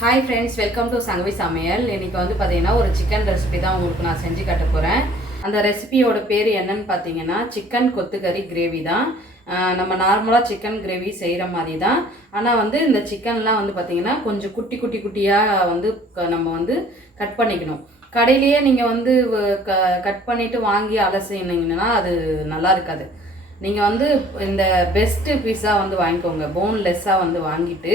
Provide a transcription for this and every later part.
Hi friends welcome to Sangavi சமையல் இன்னைக்கு வந்து பார்த்தீங்கன்னா ஒரு சிக்கன் ரெசிபி தான் உங்களுக்கு நான் செஞ்சு கட்ட போகிறேன் அந்த ரெசிபியோட பேர் என்னன்னு பார்த்தீங்கன்னா சிக்கன் கொத்துக்கறி கிரேவி தான். நம்ம நார்மலாக சிக்கன் கிரேவி செய்கிற மாதிரி தான். ஆனால் வந்து இந்த சிக்கன்லாம் வந்து பார்த்தீங்கன்னா கொஞ்சம் குட்டி குட்டி குட்டியாக வந்து க- நம்ம வந்து கட் பண்ணிக்கணும். கடையிலேயே நீங்கள் வந்து க கட் பண்ணிவிட்டு வாங்கி அலசினீங்கன்னா அது நல்லா இருக்காது. நீங்கள் வந்து இந்த பெஸ்ட்டு பீஸாக வந்து வாங்கிக்கோங்க. போன்லெஸ்ஸாக வந்து வாங்கிட்டு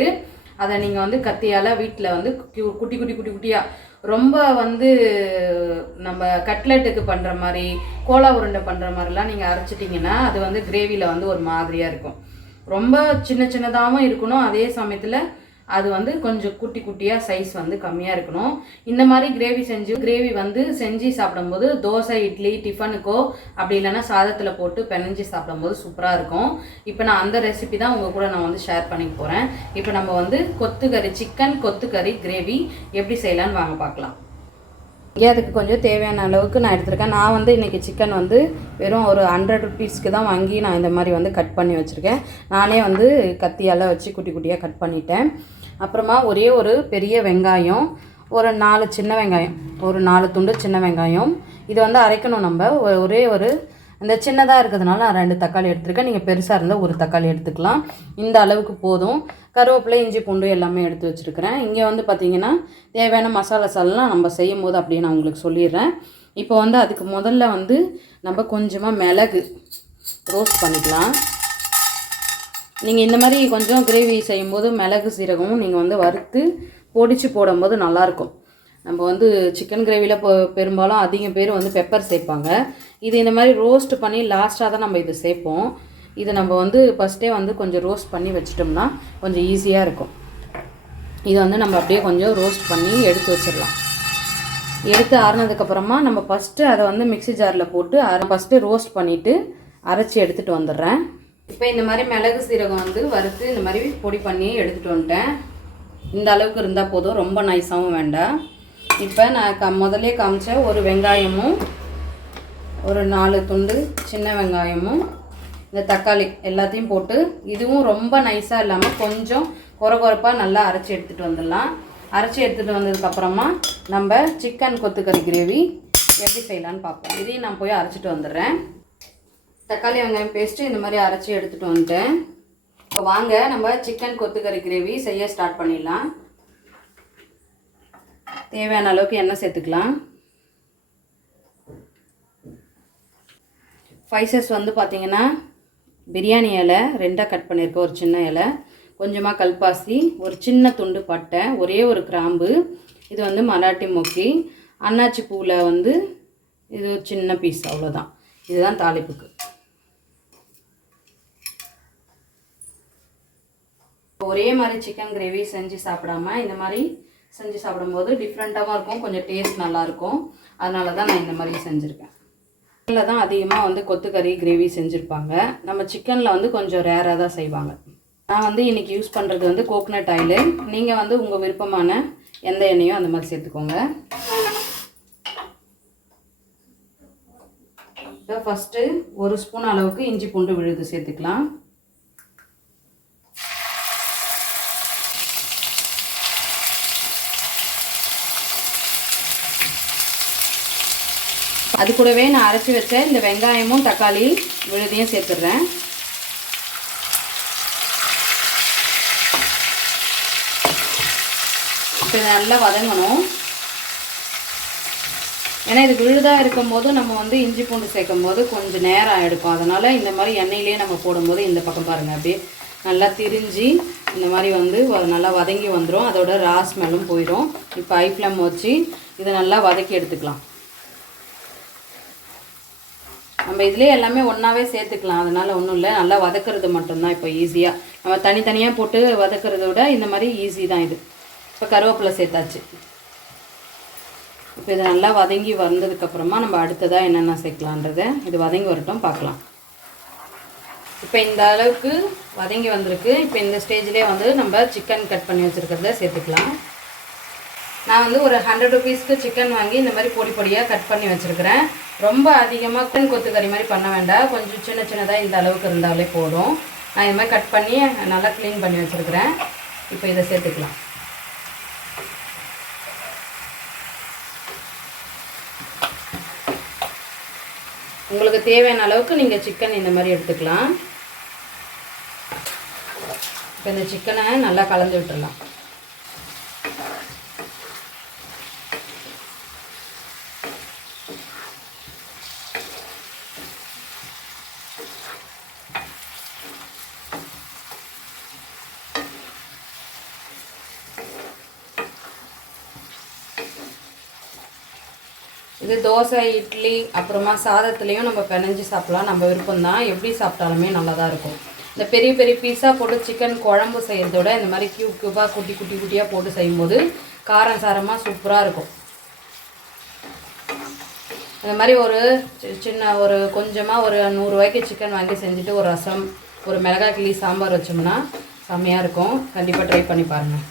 அதை நீங்கள் வந்து கத்தியால் வீட்டில் வந்து கு- குட்டி குட்டி குட்டி குட்டியாக ரொம்ப வந்து நம்ம கட்லெட்டுக்கு பண்ணுற மாதிரி கோலா உருண்டை பண்ணுற மாதிரிலாம் நீங்கள் அரைச்சிட்டிங்கன்னா அது வந்து கிரேவியில் வந்து ஒரு மாதிரியாக இருக்கும். ரொம்ப சின்ன சின்னதாகவும் இருக்கணும். அதே சமயத்தில் அது வந்து கொஞ்சம் குட்டி குட்டியாக சைஸ் வந்து கம்மியாக இருக்கணும். இந்த மாதிரி கிரேவி செஞ்சு கிரேவி வந்து செஞ்சு சாப்பிடும்போது தோசை இட்லி டிஃபனுக்கோ அப்படி இல்லைன்னா சாதத்தில் போட்டு பெனஞ்சி சாப்பிடும்போது சூப்பராக இருக்கும். இப்போ நான் அந்த ரெசிபி தான் உங்கள் கூட நான் வந்து ஷேர் பண்ணிக்க போகிறேன் இப்போ நம்ம வந்து கொத்துக்கறி சிக்கன் கொத்துக்கறி கிரேவி எப்படி செய்யலாம்னு வாங்க பார்க்கலாம். அதுக்கு கொஞ்சம் தேவையான அளவுக்கு நான் எடுத்திருக்கேன். நான் வந்து இன்றைக்கி சிக்கன் வந்து வெறும் ஒரு ஹண்ட்ரட் ருபீஸ்க்கு தான் வாங்கி நான் இந்த மாதிரி வந்து கட் பண்ணி வச்சுருக்கேன். நானே வந்து கத்தியால் வச்சு குட்டி குட்டியாக கட் பண்ணிட்டேன். அப்புறமா ஒரே ஒரு பெரிய வெங்காயம் ஒரு நாலு சின்ன வெங்காயம் ஒரு நாலு துண்டு சின்ன வெங்காயம். இது வந்து அரைக்கணும் நம்ம. ஒரே ஒரு இந்த சின்னதாக இருக்கிறதுனால நான் ரெண்டு தக்காளி எடுத்துருக்கேன். நீங்கள் பெருசாக இருந்தால் ஒரு தக்காளி எடுத்துக்கலாம். இந்த அளவுக்கு போதும். கருவேப்பிலை இஞ்சி பூண்டு எல்லாமே எடுத்து வச்சுருக்கிறேன். இங்கே வந்து பார்த்தீங்கன்னா தேவையான மசாலா சாலாம் நம்ம செய்யும் போது அப்படியே நான் உங்களுக்கு சொல்லிடுறேன். இப்போ வந்து அதுக்கு முதல்ல வந்து நம்ம கொஞ்சமாக மிளகு ரோஸ்ட் பண்ணிக்கலாம். நீங்கள் இந்த மாதிரி கொஞ்சம் கிரேவி செய்யும்போது மிளகு சீரகமும் நீங்கள் வந்து வறுத்து பொடிச்சு போடும்போது நல்லாயிருக்கும். நம்ம வந்து சிக்கன் கிரேவியில் இப்போ பெரும்பாலும் அதிக பேர் வந்து பெப்பர் சேர்ப்பாங்க. இது இந்த மாதிரி ரோஸ்ட் பண்ணி லாஸ்ட்டாக தான் நம்ம இது சேர்ப்போம். இது நம்ம வந்து ஃபஸ்ட்டே வந்து கொஞ்சம் ரோஸ்ட் பண்ணி வச்சிட்டோம்னா கொஞ்சம் ஈஸியாக இருக்கும். இது வந்து நம்ம அப்படியே கொஞ்சம் ரோஸ்ட் பண்ணி எடுத்து வச்சிடலாம். எடுத்து ஆறுனதுக்கப்புறமா நம்ம ஃபஸ்ட்டு அதை வந்து மிக்ஸி ஜாரில் போட்டு ஃபஸ்ட்டு ரோஸ்ட் பண்ணிவிட்டு அரைச்சி எடுத்துகிட்டு வந்துடுறேன். இப்போ இந்த மாதிரி மிளகு சீரகம் வந்து வறுத்து இந்த மாதிரி பொடி பண்ணி எடுத்துகிட்டு வந்துட்டேன். இந்த அளவுக்கு இருந்தால் போதும் ரொம்ப நைஸாகவும் வேண்டாம். இப்போ நான் க முதலே காமிச்ச ஒரு வெங்காயமும் ஒரு நாலு துண்டு சின்ன வெங்காயமும் இந்த தக்காளி எல்லாத்தையும் போட்டு இதுவும் ரொம்ப நைஸாக இல்லாமல் கொஞ்சம் குறகுறப்பாக நல்லா அரைச்சி எடுத்துகிட்டு வந்துடலாம். அரைச்சி எடுத்துகிட்டு வந்ததுக்கப்புறமா நம்ம சிக்கன் கொத்துக்கறி கிரேவி எப்படி செய்யலான்னு பார்ப்போம். இதையும் நான் போய் அரைச்சிட்டு வந்துடுறேன். தக்காளி வெங்காயம் பேஸ்ட்டு இந்த மாதிரி அரைச்சி எடுத்துகிட்டு வந்துட்டேன். இப்போ வாங்க நம்ம சிக்கன் கொத்துக்கறி கிரேவி செய்ய ஸ்டார்ட் பண்ணிடலாம். தேவையான அளவுக்கு எண்ணெய் சேர்த்துக்கலாம். ஸ்பைசஸ் வந்து பார்த்தீங்கன்னா பிரியாணி இலை ரெண்டாக கட் பண்ணியிருக்கேன். ஒரு சின்ன இலை கொஞ்சமாக கல்பாசி ஒரு சின்ன துண்டு பட்டை ஒரே ஒரு கிராம்பு இது வந்து மராட்டி மொக்கி அன்னாச்சி பூவில் வந்து இது ஒரு சின்ன பீஸ் அவ்வளோதான் இதுதான் தாளிப்புக்கு. ஒரே மாதிரி சிக்கன் கிரேவி செஞ்சு சாப்பிடாம இந்த மாதிரி செஞ்சு சாப்பிடும்போது டிஃப்ரெண்ட்டாகவும் இருக்கும். கொஞ்சம் டேஸ்ட் நல்லாயிருக்கும் அதனால தான் நான் இந்த மாதிரி செஞ்சுருக்கேன். சிக்கனில் தான் அதிகமாக வந்து கொத்துக்கறி கிரேவி செஞ்சுருப்பாங்க. நம்ம சிக்கனில் வந்து கொஞ்சம் ரேராக தான் செய்வாங்க. நான் வந்து இன்றைக்கி யூஸ் பண்ணுறது வந்து கோகனட் ஆயிலு நீங்கள் வந்து உங்கள் விருப்பமான எந்த எண்ணெயோ அந்த மாதிரி சேர்த்துக்கோங்க. இப்போ ஃபஸ்ட்டு ஒரு ஸ்பூன் அளவுக்கு இஞ்சி பூண்டு விழுது சேர்த்துக்கலாம். அது கூடவே நான் அரைச்சி வச்ச இந்த வெங்காயமும் தக்காளி விழுதையும் சேர்த்துடுறேன். இப்போ நல்லா வதங்கணும். ஏன்னா இது விழுதாக இருக்கும்போது நம்ம வந்து இஞ்சி பூண்டு சேர்க்கும் போது கொஞ்சம் நேரம் எடுக்கும். அதனால் இந்த மாதிரி எண்ணெயிலே நம்ம போடும்போது இந்த பக்கம் பாருங்கள் அப்படியே நல்லா திரிஞ்சு இந்த மாதிரி வந்து நல்லா வதங்கி வந்துடும் அதோட ரா ஸ்மெல்லும் போயிடும் இப்போ ஐ ஃப்ளம் வச்சு இதை நல்லா வதக்கி எடுத்துக்கலாம். நம்ம இதுலேயே எல்லாமே ஒன்றாவே சேர்த்துக்கலாம். அதனால் ஒன்றும் இல்லை. நல்லா வதக்கிறது மட்டும்தான் இப்போ ஈஸியாக நம்ம தனித்தனியாக போட்டு வதக்கிறத விட இந்த மாதிரி ஈஸி தான் இது. இப்போ கருவேப்பிலை சேர்த்தாச்சு. இப்போ இது நல்லா வதங்கி வந்ததுக்கப்புறமா நம்ம அடுத்ததாக என்னென்ன சேர்க்கலான்றதை இது வதங்கி வரட்டும் பார்க்கலாம். இப்போ இந்த அளவுக்கு வதங்கி வந்திருக்கு. இப்போ இந்த ஸ்டேஜ்லேயே வந்து நம்ம சிக்கன் கட் பண்ணி வச்சுருக்கிறத சேர்த்துக்கலாம். நான் வந்து ஒரு ஹண்ட்ரட் ருபீஸ்க்கு சிக்கன் வாங்கி இந்த மாதிரி பொடி பொடியாக கட் பண்ணி வச்சுருக்கிறேன். ரொம்ப அதிகமாக குன் கொத்துக்கறி மாதிரி பண்ண வேண்டாம். கொஞ்சம் சின்ன சின்னதாக இந்த அளவுக்கு இருந்தாலே போதும். நான் இது மாதிரி கட் பண்ணி நல்லா க்ளீன் பண்ணி வச்சுருக்கிறேன். இப்போ இதை சேர்த்துக்கலாம். உங்களுக்கு தேவையான அளவுக்கு நீங்கள் சிக்கன் இந்த மாதிரி எடுத்துக்கலாம். இப்போ இந்த சிக்கனை நல்லா கலந்து விட்டுடலாம் இது தோசை இட்லி அப்புறமா சாதத்துலேயும் நம்ம பிணைஞ்சு சாப்பிட்லாம். நம்ம விருப்பம் தான் எப்படி சாப்பிட்டாலுமே நல்லா தான் இருக்கும். இந்த பெரிய பெரிய பீஸாக போட்டு சிக்கன் குழம்பு செய்கிறத விட இந்த மாதிரி கியூப் கியூபாக குட்டி குட்டி குட்டியாக போட்டு செய்யும்போது காரம் சாரமாக சூப்பராக இருக்கும். இந்த மாதிரி ஒரு சின்ன ஒரு கொஞ்சமாக ஒரு நூறுரூவாய்க்கு சிக்கன் வாங்கி செஞ்சுட்டு ஒரு ரசம் ஒரு மிளகாய் கிளி சாம்பார் வச்சோம்னா செம்மையாக இருக்கும். கண்டிப்பாக ட்ரை பண்ணி பாருங்கள்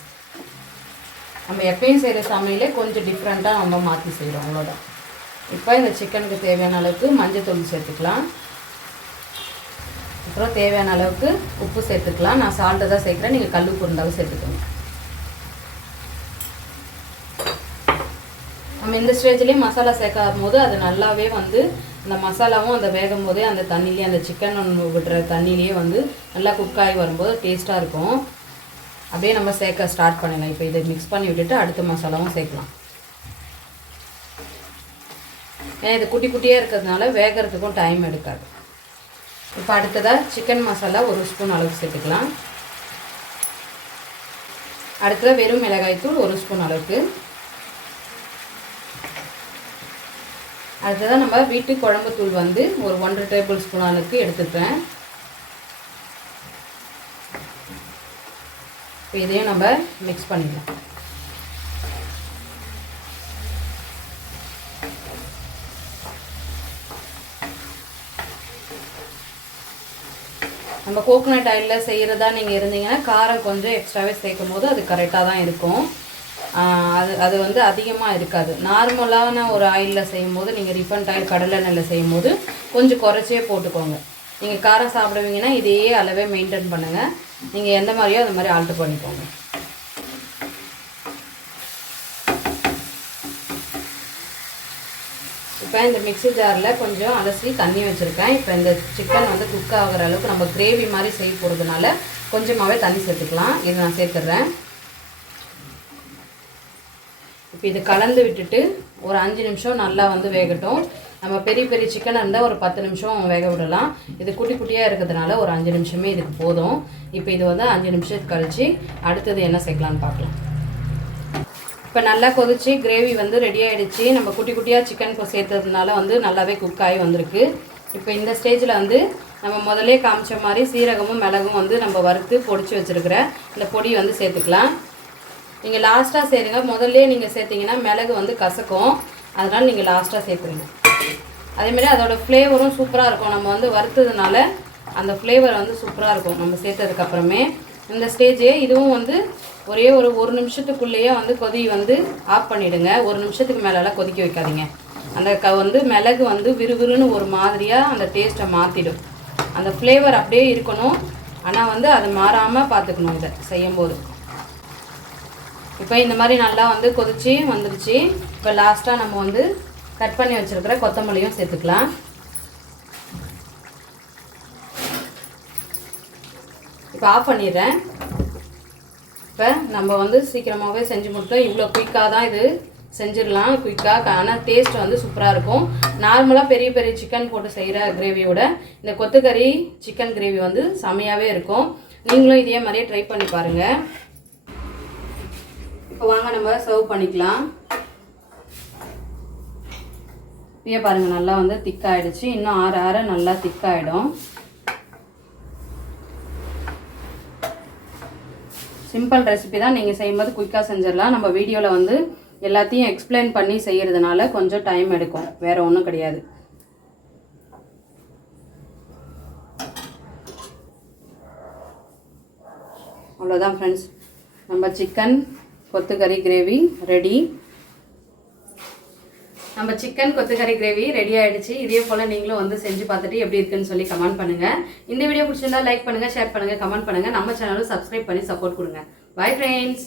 நம்ம எப்பயும் செய்கிற சமையலே கொஞ்சம் டிஃப்ரெண்ட்டாக நம்ம மாற்றி செய்கிறோம் அவ்வளோதான் இப்போ இந்த சிக்கனுக்கு தேவையான அளவுக்கு மஞ்சள் தூள் சேர்த்துக்கலாம். அப்புறம் தேவையான அளவுக்கு உப்பு சேர்த்துக்கலாம். நான் சால்ட்டு தான் சேர்க்குறேன். நீங்கள் கல் உப்பு இருந்தாலும் சேர்த்துக்கோங்க. நம்ம இந்த ஸ்டேஜ்லேயே மசாலா சேர்க்காத போது அது நல்லாவே வந்து அந்த மசாலாவும் அந்த வேகும் போதே அந்த தண்ணியிலே அந்த சிக்கன் விடுற தண்ணியிலேயே வந்து நல்லா குக் ஆகி வரும்போது டேஸ்ட்டாக இருக்கும். அப்படியே நம்ம சேர்க்க ஸ்டார்ட் பண்ணலாம் இப்போ இதை மிக்ஸ் பண்ணி விட்டுட்டு அடுத்த மசாலாவும் சேர்க்கலாம். ஏன்னா இது குட்டி குட்டியாக இருக்கிறதுனால வேகிறதுக்கும் டைம் எடுக்காது. இப்போ அடுத்ததாக சிக்கன் மசாலா ஒரு ஸ்பூன் அளவு சேர்த்துக்கலாம். அடுத்ததாக வெறும் மிளகாய்த்தூள் ஒரு ஸ்பூன் அளவுக்கு. அடுத்ததாக நம்ம வீட்டு குழம்பு தூள் வந்து ஒரு ஒன்றரை டேபிள் ஸ்பூன் அளவுக்கு எடுத்துப்பேன். இப்போ இதையும் நம்ம மிக்ஸ் பண்ணிடலாம் நம்ம கோகோனட் ஆயிலில் செய்கிறதா நீங்கள் இருந்தீங்கன்னா காரம் கொஞ்சம் எக்ஸ்ட்ராவே சேர்க்கும் போது அது கரெக்டாக தான் இருக்கும். அது அது வந்து அதிகமாக இருக்காது. நார்மலான ஒரு ஆயிலில் செய்யும்போது நீங்கள் ரிஃபண்ட் ஆயில் கடலை எண்ணெயில் செய்யும்போது கொஞ்சம் குறைச்சே போட்டுக்கோங்க. நீங்கள் காரம் சாப்பிடுவீங்கன்னா இதையே அளவே மெயின்டைன் பண்ணுங்கள் நீங்கள் எந்த மாதிரியோ அந்த மாதிரி ஆல்ட்ரு பண்ணிக்கோங்க. இப்போ இந்த மிக்ஸி ஜாரில் கொஞ்சம் அலசி தண்ணி வச்சுருக்கேன். இப்போ இந்த சிக்கன் வந்து குக் ஆகிற அளவுக்கு நம்ம கிரேவி மாதிரி செய்ய போகிறதுனால கொஞ்சமாகவே தண்ணி சேர்த்துக்கலாம். இது நான் சேர்த்துட்றேன் இப்போ இது கலந்து விட்டுட்டு ஒரு அஞ்சு நிமிஷம் நல்லா வந்து வேகட்டும். நம்ம பெரிய பெரிய சிக்கனாக இருந்தால் ஒரு பத்து நிமிஷம் வேக விடலாம். இது குட்டி குட்டியாக இருக்கிறதுனால ஒரு அஞ்சு நிமிஷமே இதுக்கு போதும். இப்போ இது வந்து அஞ்சு நிமிஷம் கழித்து அடுத்தது என்ன சேர்க்கலான்னு பார்க்கலாம். இப்போ நல்லா கொதிச்சு கிரேவி வந்து ரெடி ஆகிடுச்சு நம்ம குட்டி குட்டியாக சிக்கன் சேர்த்ததுனால வந்து நல்லாவே குக் ஆகி வந்திருக்கு. இப்போ இந்த ஸ்டேஜில் வந்து நம்ம முதலே காமிச்ச மாதிரி சீரகமும் மிளகும் வந்து நம்ம வறுத்து பொடிச்சு வச்சுருக்கிற இந்த பொடி வந்து சேர்த்துக்கலாம். நீங்கள் லாஸ்ட்டாக சேருங்க. முதல்ல நீங்கள் சேர்த்தீங்கன்னா மிளகு வந்து கசக்கும். அதனால் நீங்கள் லாஸ்ட்டாக சேர்த்துருங்க. அதேமாதிரி அதோட ஃப்ளேவரும் சூப்பராக இருக்கும். நம்ம வந்து வறுத்ததுனால அந்த ஃப்ளேவர் வந்து சூப்பராக இருக்கும். நம்ம சேர்த்ததுக்கப்புறமே இந்த ஸ்டேஜே இதுவும் வந்து ஒரே ஒரு ஒரு நிமிஷத்துக்குள்ளேயே வந்து கொதி வந்து ஆஃப் பண்ணிவிடுங்க ஒரு நிமிஷத்துக்கு மேலெல்லாம் கொதிக்க வைக்காதீங்க. அந்த க வந்து மிளகு வந்து விறுவிறுன்னு ஒரு மாதிரியாக அந்த டேஸ்ட்டை மாற்றிடும் அந்த ஃப்ளேவர் அப்படியே இருக்கணும். ஆனால் வந்து அது மாறாமல் பார்த்துக்கணும் இதை செய்யும்போது. இப்போ இந்த மாதிரி நல்லா வந்து கொதிச்சு வந்துருச்சு. இப்போ லாஸ்ட்டாக நம்ம வந்து கட் பண்ணி வச்சுருக்கிற கொத்தமல்லியும் சேர்த்துக்கலாம். இப்போ ஆஃப் பண்ணிடுறேன். இப்போ நம்ம வந்து சீக்கிரமாகவே செஞ்சு முடித்தோம் இவ்வளோ குயிக்காக தான் இது செஞ்சிடலாம் குயிக்காக ஆனால் டேஸ்ட் வந்து சூப்பராக இருக்கும். நார்மலாக பெரிய பெரிய சிக்கன் போட்டு செய்கிற கிரேவியோட இந்த கொத்துக்கறி சிக்கன் கிரேவி வந்து செமையாகவே இருக்கும். நீங்களும் இதே மாதிரியே ட்ரை பண்ணி பாருங்கள் இப்போ வாங்க நம்ம சர்வ் பண்ணிக்கலாம். இப்பயே பாருங்கள் நல்லா வந்து திக்காகிடுச்சு இன்னும் ஆற ஆற நல்லா திக்காகிடும் சிம்பிள் ரெசிபி தான் நீங்கள் செய்யும்போது குயிக்காக செஞ்சிடலாம். நம்ம வீடியோவில் வந்து எல்லாத்தையும் எக்ஸ்பிளைன் பண்ணி செய்கிறதுனால கொஞ்சம் டைம் எடுக்கும். வேறு ஒன்றும் கிடையாது. அவ்வளோதான் ஃப்ரெண்ட்ஸ் நம்ம சிக்கன் கொத்துக்கறி கிரேவி ரெடி நம்ம சிக்கன் கொத்துக்கறி கிரேவி ரெடி ஆயிடுச்சு. இதே போல் நீங்களும் வந்து செஞ்சு பார்த்துட்டு எப்படி இருக்குன்னு சொல்லி கமெண்ட் பண்ணுங்கள் இந்த வீடியோ பிடிச்சிருந்தா லைக் பண்ணுங்கள் ஷேர் பண்ணுங்கள் கமெண்ட் பண்ணுங்கள் நம்ம சேனலும் சப்ஸ்கிரைப் பண்ணி சப்போர்ட் கொடுங்க. Bye friends